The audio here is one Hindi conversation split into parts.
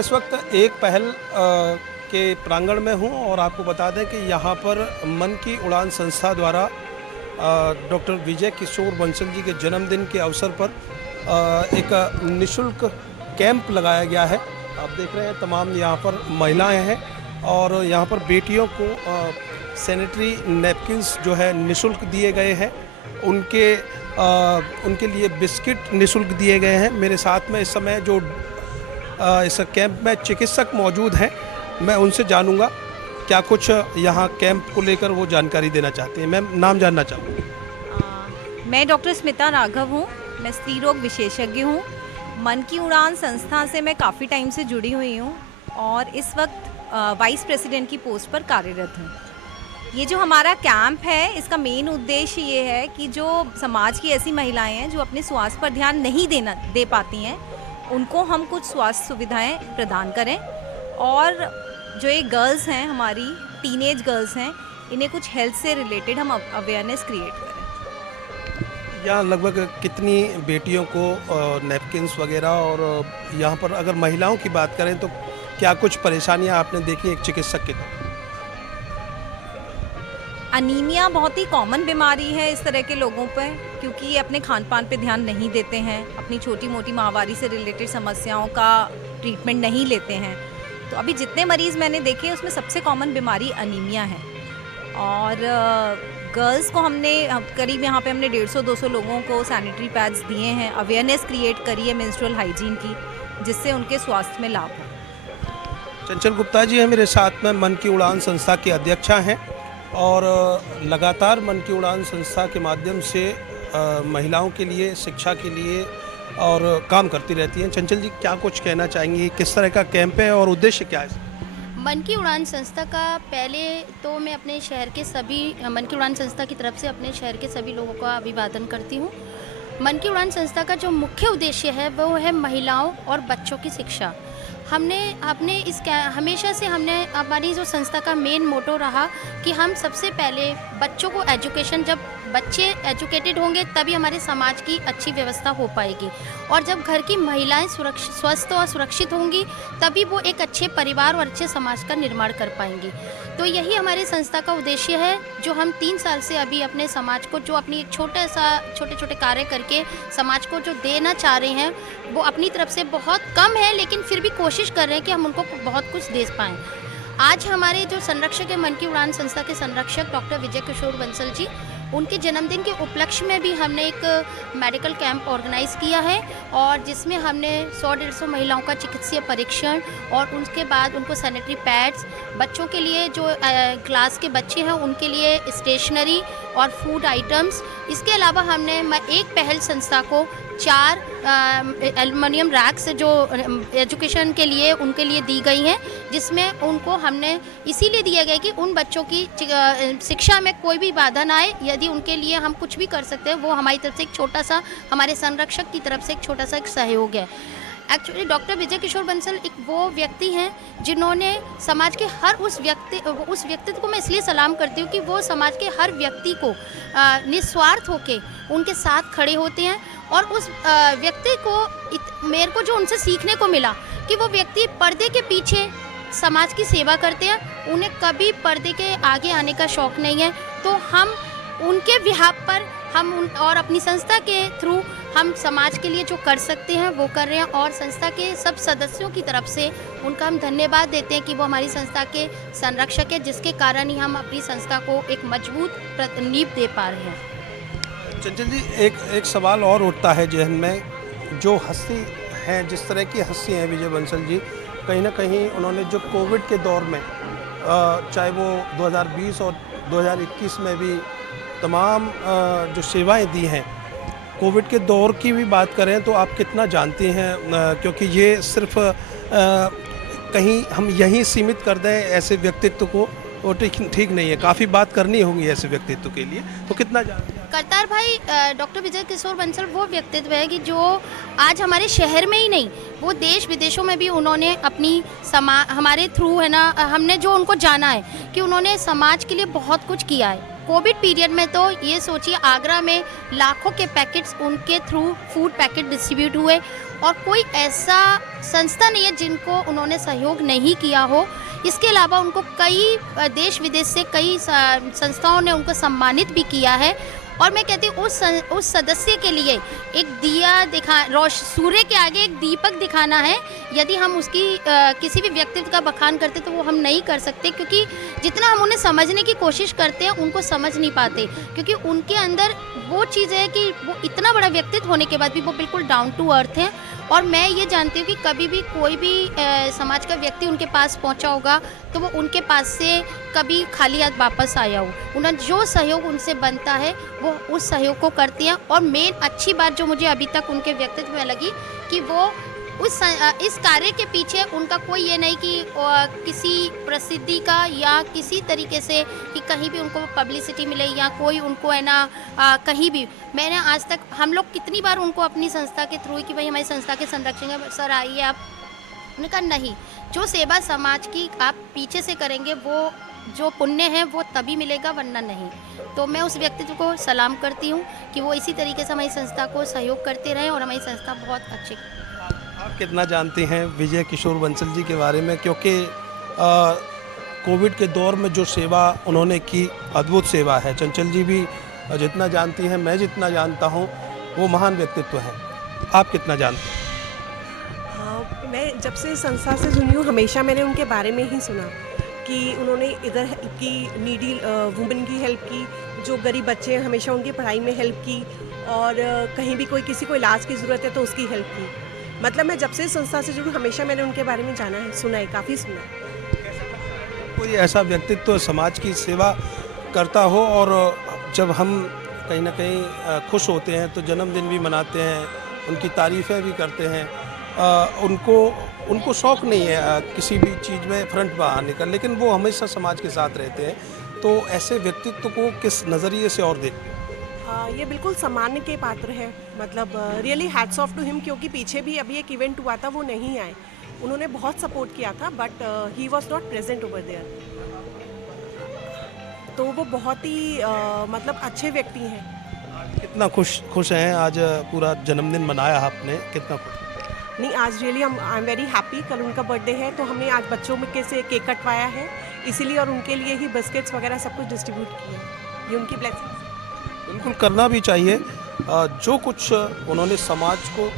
इस वक्त एक पहल के प्रांगण में हूं और आपको बता दें कि यहां पर मन की उड़ान संस्था द्वारा डॉक्टर विजय किशोर बंसल जी के जन्मदिन के अवसर पर एक निःशुल्क कैंप लगाया गया है। आप देख रहे हैं तमाम यहां पर महिलाएं हैं और यहां पर बेटियों को सैनिटरी नैपकिन्स जो है निःशुल्क दिए गए हैं। उनके लिए बिस्किट निःशुल्क दिए गए हैं। मेरे साथ में इस समय जो इस कैंप में चिकित्सक मौजूद हैं, मैं उनसे जानूंगा क्या कुछ यहाँ कैंप को लेकर वो जानकारी देना चाहते हैं। मैं नाम जानना चाहूँगा। मैं डॉक्टर स्मिता राघव हूँ। मैं स्त्री रोग विशेषज्ञ हूँ। मन की उड़ान संस्था से मैं काफ़ी टाइम से जुड़ी हुई हूँ और इस वक्त वाइस प्रेसिडेंट की पोस्ट पर कार्यरत हूँ। ये जो हमारा कैंप है, इसका मेन उद्देश्य ये है कि जो समाज की ऐसी महिलाएं हैं जो अपने स्वास्थ्य पर ध्यान नहीं दे पाती हैं, उनको हम कुछ स्वास्थ्य सुविधाएं प्रदान करें और जो ये गर्ल्स हैं, हमारी टीनेज गर्ल्स हैं, इन्हें कुछ हेल्थ से रिलेटेड हम अवेयरनेस क्रिएट करें। यहाँ लगभग कितनी बेटियों को नैपकिन्स वगैरह, और यहाँ पर अगर महिलाओं की बात करें तो क्या कुछ परेशानियाँ आपने देखी एक चिकित्सक के तौर? अनीमिया बहुत ही कॉमन बीमारी है इस तरह के लोगों पर, क्योंकि ये अपने खान पान पे ध्यान नहीं देते हैं, अपनी छोटी मोटी माहवारी से रिलेटेड समस्याओं का ट्रीटमेंट नहीं लेते हैं। तो अभी जितने मरीज़ मैंने देखे उसमें सबसे कॉमन बीमारी अनीमिया है। और गर्ल्स को हमने करीब यहाँ पे हमने 150-200 लोगों को सैनिटरी पैड्स दिए हैं, अवेयरनेस क्रिएट करी है मेंस्ट्रुअल हाइजीन की, जिससे उनके स्वास्थ्य में लाभ हो। चंचल गुप्ता जी हैं मेरे साथ में, मन की उड़ान संस्था की अध्यक्षा हैं और लगातार मन की उड़ान संस्था के माध्यम से महिलाओं के लिए, शिक्षा के लिए और काम करती रहती हैं। चंचल जी, क्या कुछ कहना चाहेंगी? किस तरह का कैंप है और उद्देश्य क्या है? मन की उड़ान संस्था का पहले तो मैं अपने शहर के सभी मन की उड़ान संस्था की तरफ से अपने शहर के सभी लोगों का अभिवादन करती हूँ। मन की उड़ान संस्था का जो मुख्य उद्देश्य है वो है महिलाओं और बच्चों की शिक्षा। हमेशा से हमारी जो संस्था का मेन मोटो रहा कि हम सबसे पहले बच्चों को एजुकेशन, जब बच्चे एजुकेटेड होंगे तभी हमारे समाज की अच्छी व्यवस्था हो पाएगी, और जब घर की महिलाएं स्वस्थ और सुरक्षित होंगी तभी वो एक अच्छे परिवार और अच्छे समाज का निर्माण कर पाएंगी। तो यही हमारी संस्था का उद्देश्य है, जो हम 3 साल से अभी अपने समाज को जो अपनी एक छोटे छोटे कार्य करके समाज को जो देना चाह रहे हैं, वो अपनी तरफ से बहुत कम है, लेकिन फिर भी कोशिश कर रहे हैं कि हम उनको बहुत कुछ दे पाएँ। आज हमारे जो संरक्षक है, मन की उड़ान संस्था के संरक्षक डॉक्टर विजय किशोर बंसल जी, उनके जन्मदिन के उपलक्ष्य में भी हमने एक मेडिकल कैंप ऑर्गेनाइज़ किया है, और जिसमें हमने 100-150 महिलाओं का चिकित्सीय परीक्षण और उसके बाद उनको सैनिटरी पैड्स, बच्चों के लिए जो क्लास के बच्चे हैं उनके लिए स्टेशनरी और फूड आइटम्स, इसके अलावा हमने एक पहल संस्था को 4 एल्युमिनियम रैक्स जो एजुकेशन के लिए उनके लिए दी गई हैं, जिसमें उनको हमने इसीलिए दिया गया कि उन बच्चों की शिक्षा में कोई भी बाधा ना आए। यदि उनके लिए हम कुछ भी कर सकते हैं, वो हमारी तरफ से एक छोटा सा, हमारे संरक्षक की तरफ से एक छोटा सा एक सहयोग है। एक्चुअली डॉक्टर विजय किशोर बंसल एक वो व्यक्ति हैं जिन्होंने समाज के हर उस व्यक्तित्व को मैं इसलिए सलाम करती हूँ कि वो समाज के हर व्यक्ति को निस्वार्थ होके उनके साथ खड़े होते हैं, और उस व्यक्ति को मेरे को जो उनसे सीखने को मिला कि वो व्यक्ति पर्दे के पीछे समाज की सेवा करते हैं, उन्हें कभी पर्दे के आगे आने का शौक़ नहीं है। तो हम उनके बिहाफ पर और अपनी संस्था के थ्रू हम समाज के लिए जो कर सकते हैं वो कर रहे हैं, और संस्था के सब सदस्यों की तरफ से उनका हम धन्यवाद देते हैं कि वो हमारी संस्था के संरक्षक है, जिसके कारण ही हम अपनी संस्था को एक मजबूत नींव दे पा रहे हैं। चंचल जी, एक सवाल और उठता है जहन में, जो हस्ती हैं, जिस तरह की हस्ती हैं विजय बंसल जी, कहीं ना कहीं उन्होंने जो कोविड के दौर में, चाहे वो 2020 और 2021 में भी तमाम जो सेवाएं दी हैं, कोविड के दौर की भी बात करें तो आप कितना जानती हैं? क्योंकि ये सिर्फ कहीं हम यहीं सीमित कर दें ऐसे व्यक्तित्व को, वो ठीक नहीं है। काफ़ी बात करनी होगी ऐसे व्यक्तित्व के लिए, तो कितना जानते हैं? करतार भाई, डॉक्टर विजय किशोर बंसल वो व्यक्तित्व है कि जो आज हमारे शहर में ही नहीं, वो देश विदेशों में भी उन्होंने अपनी हमारे थ्रू है ना, हमने जो उनको जाना है कि उन्होंने समाज के लिए बहुत कुछ किया है। कोविड पीरियड में तो ये सोचिए, आगरा में लाखों के पैकेट्स उनके थ्रू फूड पैकेट डिस्ट्रीब्यूट हुए, और कोई ऐसा संस्था नहीं है जिनको उन्होंने सहयोग नहीं किया हो। इसके अलावा उनको कई देश विदेश से कई संस्थाओं ने उनको सम्मानित भी किया है। और मैं कहती हूँ उस सदस्य के लिए एक दिया सूर्य के आगे एक दीपक दिखाना है। यदि हम उसकी किसी भी व्यक्तित्व का बखान करते तो वो हम नहीं कर सकते, क्योंकि जितना हम उन्हें समझने की कोशिश करते हैं उनको समझ नहीं पाते, क्योंकि उनके अंदर वो चीज़ है कि वो इतना बड़ा व्यक्तित्व होने के बाद भी वो बिल्कुल डाउन टू अर्थ हैं। और मैं ये जानती हूँ कि कभी भी कोई भी समाज का व्यक्ति उनके पास पहुँचा होगा तो वो उनके पास से कभी खाली हाथ वापस आया हो। उन्हें जो सहयोग उनसे बनता है वो उस सहयोग को करती हैं। और मेन अच्छी बात जो मुझे अभी तक उनके व्यक्तित्व में लगी कि वो इस कार्य के पीछे उनका कोई ये नहीं कि किसी प्रसिद्धि का या किसी तरीके से कि कहीं भी उनको पब्लिसिटी मिले या कोई उनको है ना कहीं भी। मैंने आज तक हम लोग कितनी बार उनको अपनी संस्था के थ्रू कि भाई हमारी संस्था के संरक्षण है सर आइए आप, उन्होंने कहा नहीं, जो सेवा समाज की आप पीछे से करेंगे वो जो पुण्य है वो तभी मिलेगा वरना नहीं। तो मैं उस व्यक्तित्व को सलाम करती हूँ कि वो इसी तरीके से हमारी संस्था को सहयोग करते रहें और हमारी संस्था बहुत अच्छी। आप कितना जानते हैं विजय किशोर बंसल जी के बारे में, क्योंकि कोविड के दौर में जो सेवा उन्होंने की अद्भुत सेवा है। चंचल जी भी जितना जानती हैं, मैं जितना जानता हूँ, वो महान व्यक्तित्व हैं। आप कितना जानते हैं? मैं जब से संस्था से जुड़ी हूँ हमेशा मैंने उनके बारे में ही सुना कि उन्होंने इधर की नीडी वुमेन की हेल्प की, जो गरीब बच्चे हैं हमेशा उनकी पढ़ाई में हेल्प की, और कहीं भी कोई किसी को इलाज की ज़रूरत है तो उसकी हेल्प की। मतलब मैं जब से संस्था से जुड़ी हमेशा मैंने उनके बारे में जाना है, सुना है, काफ़ी सुना है। कोई ऐसा व्यक्तित्व समाज की सेवा करता हो और जब हम कहीं ना कहीं खुश होते हैं तो जन्मदिन भी मनाते हैं, उनकी तारीफ़ें भी करते हैं, उनको शौक़ नहीं है किसी भी चीज़ में फ्रंट में आने का, लेकिन वो हमेशा समाज के साथ रहते हैं। तो ऐसे व्यक्तित्व को किस नज़रिए से और देखते हैं? ये बिल्कुल सम्मान के पात्र है। मतलब really hats off to him, क्योंकि पीछे भी अभी एक इवेंट हुआ था वो नहीं आए, उन्होंने बहुत सपोर्ट किया था but he was not present over there. तो वो बहुत ही मतलब अच्छे व्यक्ति हैं। कितना खुश हैं? आज पूरा जन्मदिन मनाया आपने, कितना खुश? नहीं, आज really I am very happy. कल उनका बर्थडे है तो हमने आज बच्चों के से केक कटवाया है इसीलिए, और उनके लिए ही बिस्किट्स वगैरह सब कुछ डिस्ट्रीब्यूट किए। ये उनकी ब्लेसिंग्स बिल्कुल करना भी चाहिए। जो कुछ उन्होंने समाज को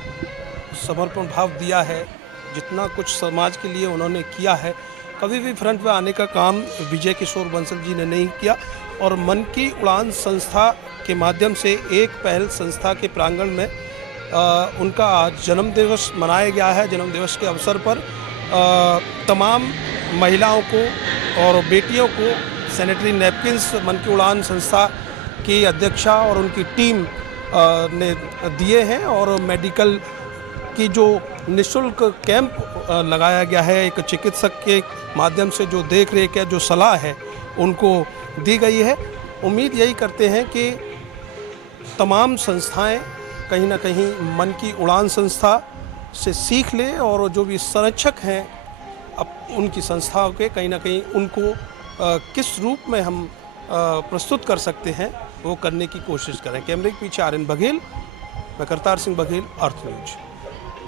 समर्पण भाव दिया है, जितना कुछ समाज के लिए उन्होंने किया है, कभी भी फ्रंट में आने का काम विजय किशोर बंसल जी ने नहीं किया। और मन की उड़ान संस्था के माध्यम से एक पहल संस्था के प्रांगण में उनका आज जन्मदिवस मनाया गया है। जन्मदिवस के अवसर पर तमाम महिलाओं को और बेटियों को सैनिटरी नैपकिन्स मन की उड़ान संस्था की अध्यक्षा और उनकी टीम ने दिए हैं, और मेडिकल की जो निःशुल्क कैंप लगाया गया है, एक चिकित्सक के माध्यम से जो देख रेख है, जो सलाह है, उनको दी गई है। उम्मीद यही करते हैं कि तमाम संस्थाएं कहीं ना कहीं मन की उड़ान संस्था से सीख लें, और जो भी संरक्षक हैं अब उनकी संस्थाओं के, कहीं ना कहीं उनको किस रूप में हम प्रस्तुत कर सकते हैं वो करने की कोशिश करें। कैमरे के पीछे आर्यन बघेल, मैं करतार सिंह बघेल, अर्थ न्यूज।